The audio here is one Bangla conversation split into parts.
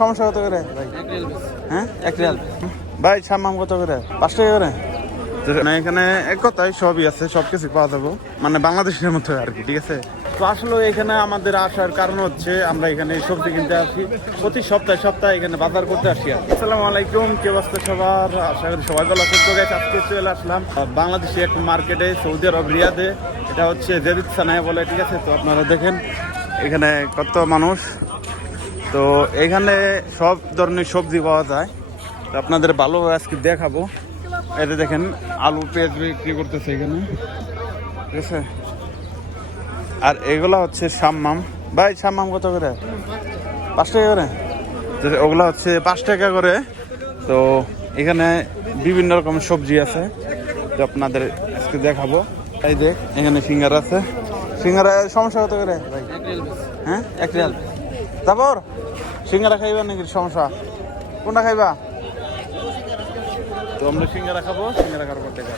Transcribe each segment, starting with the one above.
সমস্যা কত করে? হ্যাঁ? এক রিয়াল। ভাই ছাম্মাম কত করে? পাঁচ টাকা করে? তো এখানে এক কথাই সবই আছে সব কিছু পাওয়া যাব। মানে বাংলাদেশের মতো আর কি ঠিক আছে? তো আসলে এখানে আমাদের আসার কারণ হচ্ছে আমরা এখানে সবজি কিনতে আসি। প্রতি সপ্তাহে সপ্তাহে এখানে বাজার করতে আসি আর। আসসালামু আলাইকুম কে অবস্থা সবার? আশা করি সবাই ভালো আছেন। guys, আজকে চলে আসলাম বাংলাদেশি এক মার্কেটে সৌদি আরব রিয়াদে। এটা হচ্ছে জেদিদ সানায় বলে ঠিক আছে? তো আপনারা দেখেন এখানে কত মানুষ তো এখানে সব ধরনের সবজি পাওয়া যায়। তো আপনাদের ভালো আজকে দেখাবো। এতে দেখেন আলু পেঁয়াজ বিক্রি করতেছে এখানে। ঠিক আছে? আর এগুলা হচ্ছে সাম্মাম। ভাই সাম্মাম কত করে? পাঁচ টাকা করে? ওগুলা হচ্ছে পাঁচ টাকা করে। তো এখানে বিভিন্ন রকমের সবজি আছে। তো আপনাদের আজকে দেখাবো। এই দেখ এখানে ফিঙ্গার আছে। ফিঙ্গার সমস্যা কত করে? ভাই হ্যাঁ? এক রিয়াল। তারপর? সিঙ্গারা খাইবা নাকি সমস্যা? কোনটা খাইবা? তো আমরা সিঙ্গারা খাব, সিঙ্গারা খাওয়ার পর থেকে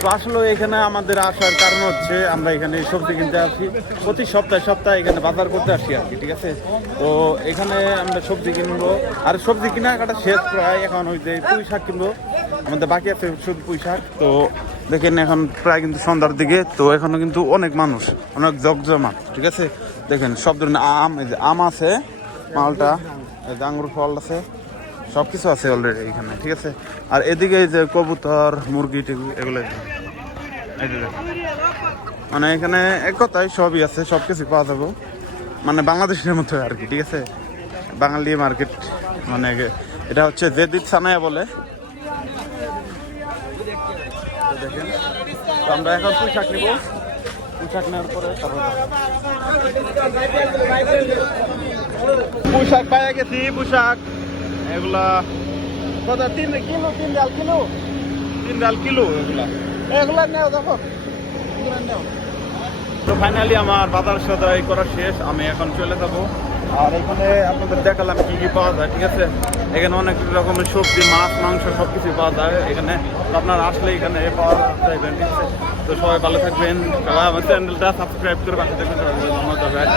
তো আসলে এখানে আমাদের আসার কারণ হচ্ছে আমরা এখানে সবজি কিনতে আসি। প্রতি সপ্তাহে সপ্তাহে এখানে বাজার করতে আসি আর কি, ঠিক আছে? তো এখানে আমরা সবজি কিনবো। আর সবজি কেনাকাটা শেষ প্রায় এখন ওই যে পুঁই শাক কিনবো। আমাদের বাকি আছে শুধু পুঁই শাক। তো দেখেন এখন প্রায় কিন্তু সন্ধ্যার দিকে, তো এখনও কিন্তু অনেক মানুষ, অনেক জগজমা, ঠিক আছে? দেখেন সব ধরনের আম আম আছে। মালটা, এই আঙ্গুর ফল আছে সব কিছু আছে অলরেডি এখানে, ঠিক আছে? আর এদিকে যে কবুতর, মুরগি, টেগু এগুলো। মানে এখানে এক কথাই সবই আছে সব কিছু পাওয়া যাব। মানে বাংলাদেশের মতো আর কি, ঠিক আছে? বাঙালি মার্কেট মানে এটা হচ্ছে জেদিদ সানায়া বলে। আমরা এখন পোশাক নিব। পোশাক নেওয়ার পরে পোশাক পাইয়া গেছি পোশাক। এগুলা কত তিন কিলো তিন ডাল কিলো? তিন ডাল কিলো এগুলা। এগুলা নেও দেখো। নেও। তো ফাইনালি আমার বাজার সদাই করা শেষ আমি এখন চলে যাব। আর এখানে আপনাদের দেখালাম কি কি পাওয়া যায় ঠিক আছে? এখানে অনেক রকমের সবজি মাছ মাংস সব কিছু পাওয়া যায় এখানে। আপনারা আসলে এখানে পাওয়া যাবেন ঠিক আছে? তো সবাই ভালো থাকবেন। আমার চ্যানেলটা সাবস্ক্রাইব করে দেখবেন ধন্যবাদ